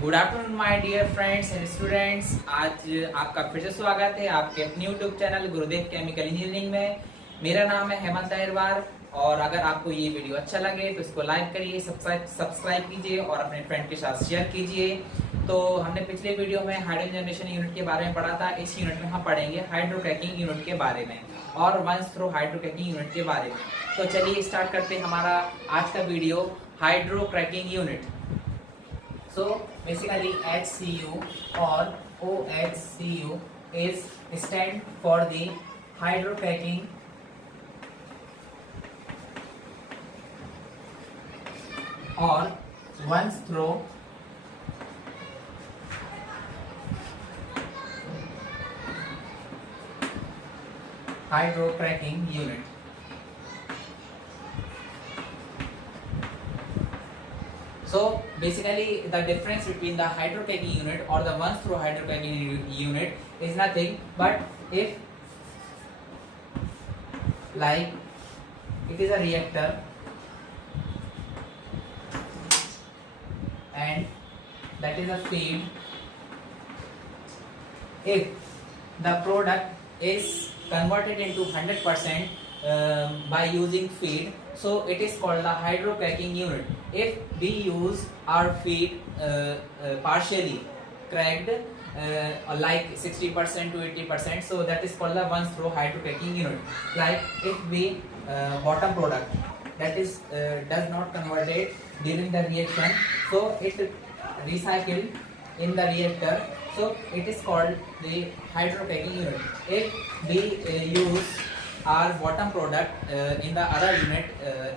Good afternoon my dear friends and students. आज आपका फिर से स्वागत है आपके अपने YouTube channel Gurudev chemical engineering में। मेरा नाम है हेमंत अहिरवार और अगर आपको ये वीडियो अच्छा लगे तो इसको लाइक करिए, सब्सक्राइब कीजिए और अपने फ्रेंड के साथ शेयर कीजिए। तो हमने पिछले वीडियो में हाइड्रोजन जनरेशन यूनिट के बारे में पढ़ा था। इस यूनिट में हम पढ़ेंगे हाइड्रोक्रैकिंग यूनिट के बारे में और वंस थ्रू हाइड्रोक्रैकिंग यूनिट के बारे में। तो चलिए स्टार्ट करते हैं हमारा आज का video hydrocracking unit. So basically HCU or OHCU is stand for the hydrocracking or once through hydrocracking unit. So basically the difference between the hydrocracking unit or the once through hydrocracking unit is nothing but if like it is a reactor and that is a feed, if the product is converted into 100% by using feed, so it is called the hydrocracking unit. If we use our feed partially cracked like 60% to 80%, so that is called the once through hydrocracking unit. Like if we bottom product that is does not converted during the reaction, so it recycled in the reactor, so it is called the hydrocracking unit. If we use our bottom product in the other unit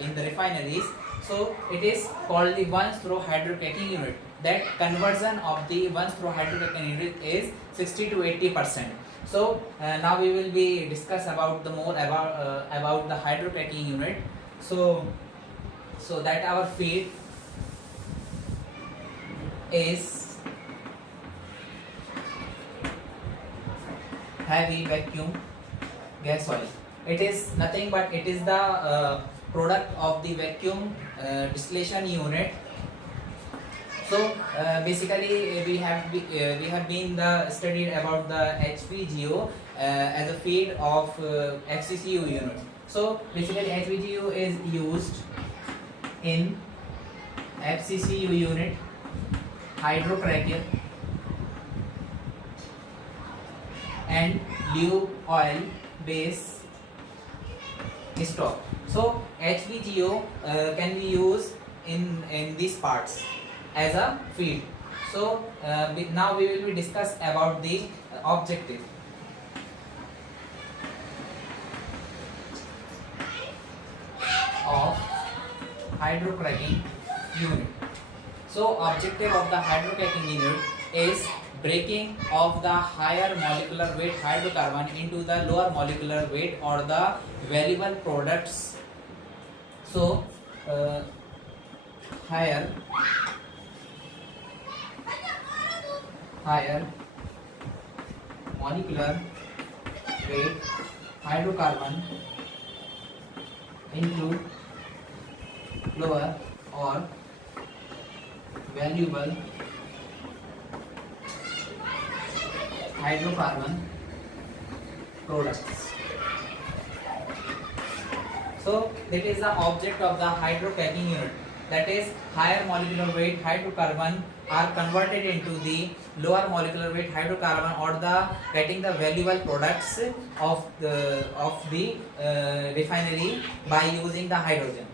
in the refineries, so it is called the once through hydrocracking unit. That conversion of the once through hydrocracking unit is 60 to 80%. So now we will be discuss about the more about the hydrocracking unit. So that our feed is heavy vacuum gas oil. It is nothing but it is the product of the vacuum distillation unit. So basically we have been studied about the HVGO as a feed of FCCU unit. So basically HVGO is used in FCCU unit, hydrocracker and lube oil base stock. So HVGO can be used in these parts as a feed. So now we will be discuss about the objective of hydrocracking unit. So objective of the hydrocracking unit is breaking of the higher molecular weight hydrocarbon into the lower molecular weight or the valuable products. So higher molecular weight hydrocarbon into lower or valuable hydrocarbon products. So that is the object of the hydrocracking unit. That is higher molecular weight hydrocarbon are converted into the lower molecular weight hydrocarbon or the getting the valuable products of the refinery by using the hydrogen.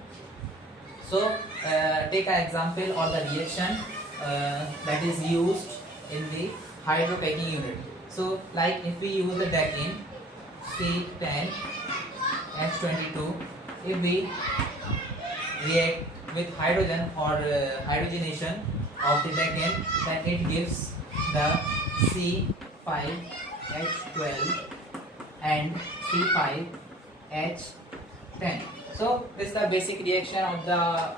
So take an example or the reaction that is used in the hydrocracking unit. So like if we use the decene C10H22, if we react with hydrogen or hydrogenation of the decene, then it gives the C5H12 and C5H10. So this is the basic reaction of the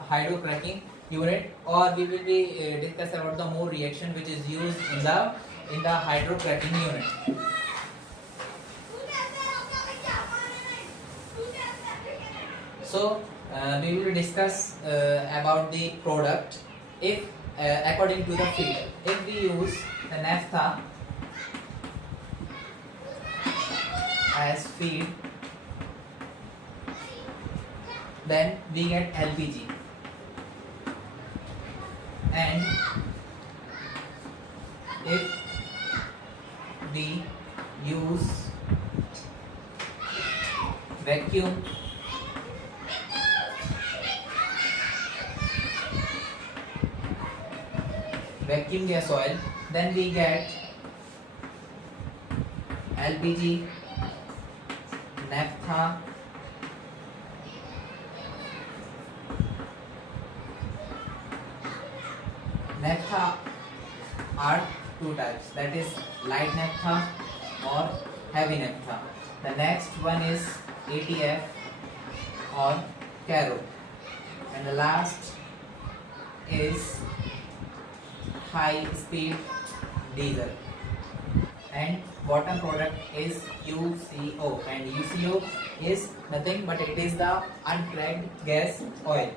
hydrocracking unit, or we will be discuss about the more reaction which is used in the hydrocracking unit. So we will discuss about the product. If according to the feed. If we use the naphtha as feed, then we get LPG. And if we use vacuum gas oil, then we get LPG, naphtha, are two types, that is light naphtha or heavy naphtha. The next one is ATF or Caro, and the last is high speed diesel, and bottom product is UCO, and UCO is nothing but it is the uncracked gas oil.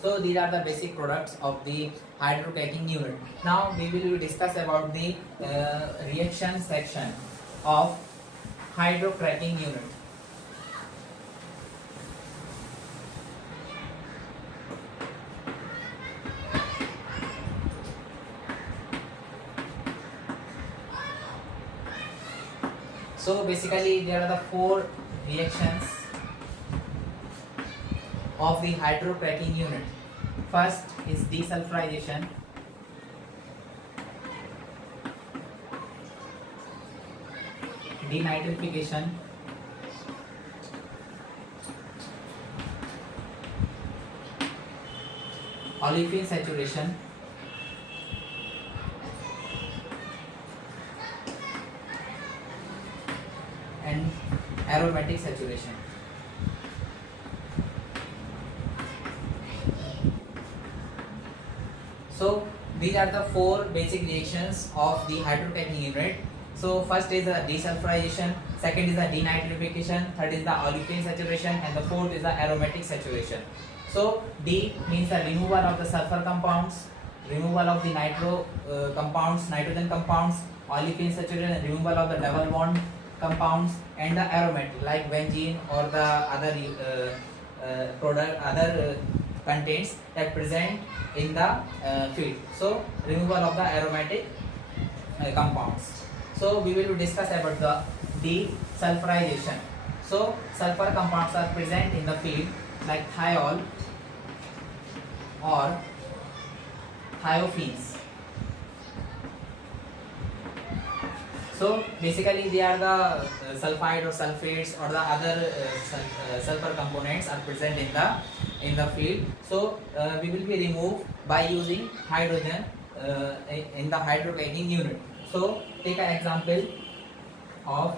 So these are the basic products of the hydrocracking unit. Now we will discuss about the reaction section of hydrocracking unit. So basically there are the four reactions of the hydrocracking unit. First is desulfurization, denitrification, olefin saturation, and aromatic saturation. So these are the four basic reactions of the hydrocracking unit. So first is the desulfurization, second is the denitrification, third is the olefin saturation, and the fourth is the aromatic saturation. So D means the removal of the sulfur compounds, removal of the nitrogen compounds, olefin saturation, removal of the double bond compounds, and the aromatic like benzene or the other contents that present in the feed. So removal of the aromatic compounds. So we will discuss about the desulfurization. So sulfur compounds are present in the feed like thiol or thiophene. So basically they are the sulfide or sulfates or the other sulfur components are present in the field. So we will be removed by using hydrogen in the hydrocracking unit. So take an example of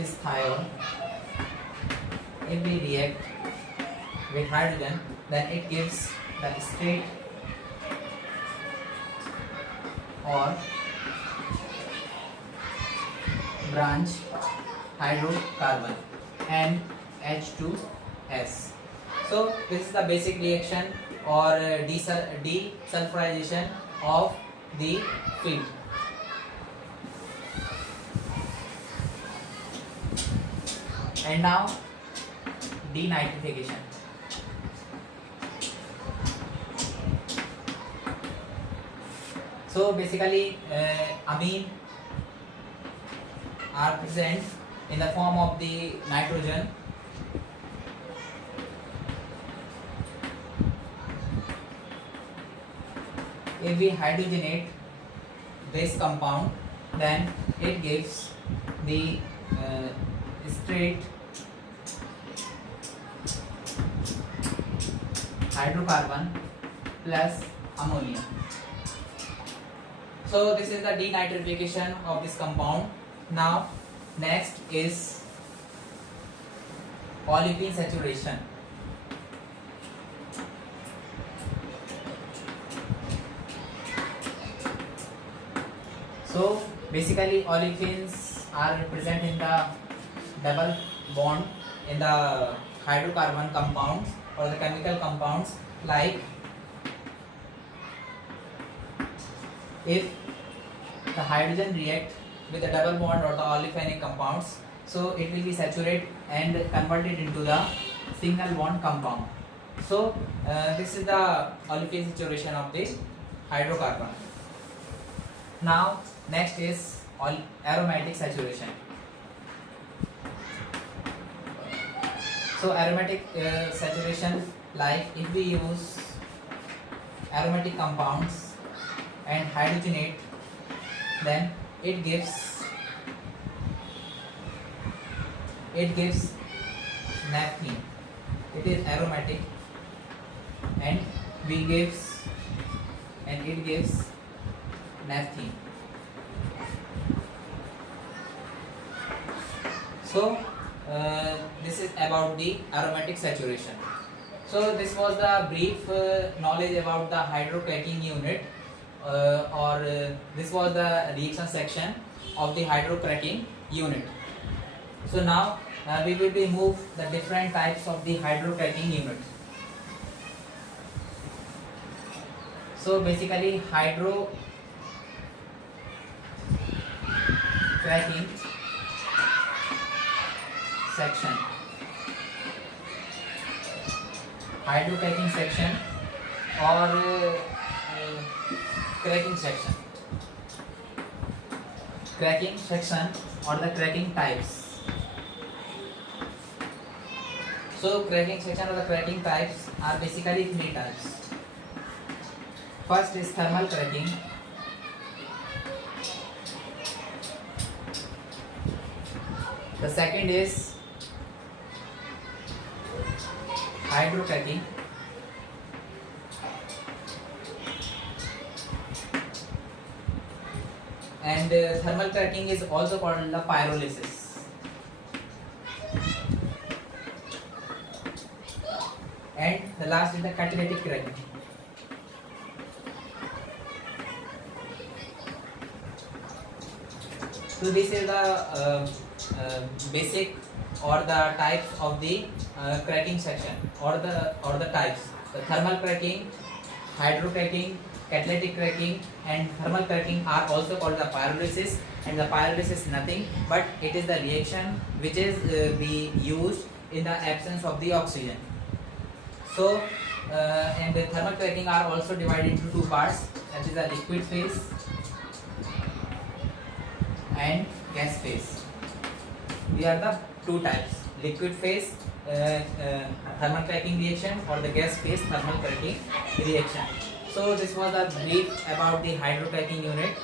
is thiol. If we react with hydrogen, then it gives the straight or branch hydrocarbon and H2S. So this is the basic reaction or desulfurization of the feed. And now denitrification. So basically amine are present in the form of the nitrogen. If we hydrogenate this compound, then it gives the straight hydrocarbon plus ammonia. So this is the denitrification of this compound. Now next is olefin saturation. So basically olefins are present in the double bond in the hydrocarbon compounds or the chemical compounds, like if the hydrogen react with the double bond or the olefinic compounds, so it will be saturated and converted into the single bond compound. So this is the olefin saturation of the hydrocarbon. Now next is aromatic saturation. So aromatic saturation, like if we use aromatic compounds and hydrogenate, then it gives naphthalene. It is aromatic and it gives naphthalene. So this is about the aromatic saturation. So this was the brief knowledge about the hydrocracking unit, this was the reaction section of the hydrocracking unit. So now we will be move the different types of the hydrocracking unit. So basically hydrocracking section, hydrocracking section or cracking section or the cracking types. So cracking section or the cracking types are basically three types. First is thermal cracking. The second is hydrocracking. And thermal cracking is also called the pyrolysis. And the last is the catalytic cracking. So this is the basic or the types of the cracking section or the types. The thermal cracking, hydrocracking, catalytic cracking and thermal cracking are also called the pyrolysis, and the pyrolysis is nothing but it is the reaction which is be used in the absence of the oxygen. So and the thermal cracking are also divided into two parts, that is the liquid phase and gas phase. These are the two types: liquid phase thermal cracking reaction or the gas phase thermal cracking reaction. So this was a brief about the hydrocracking unit.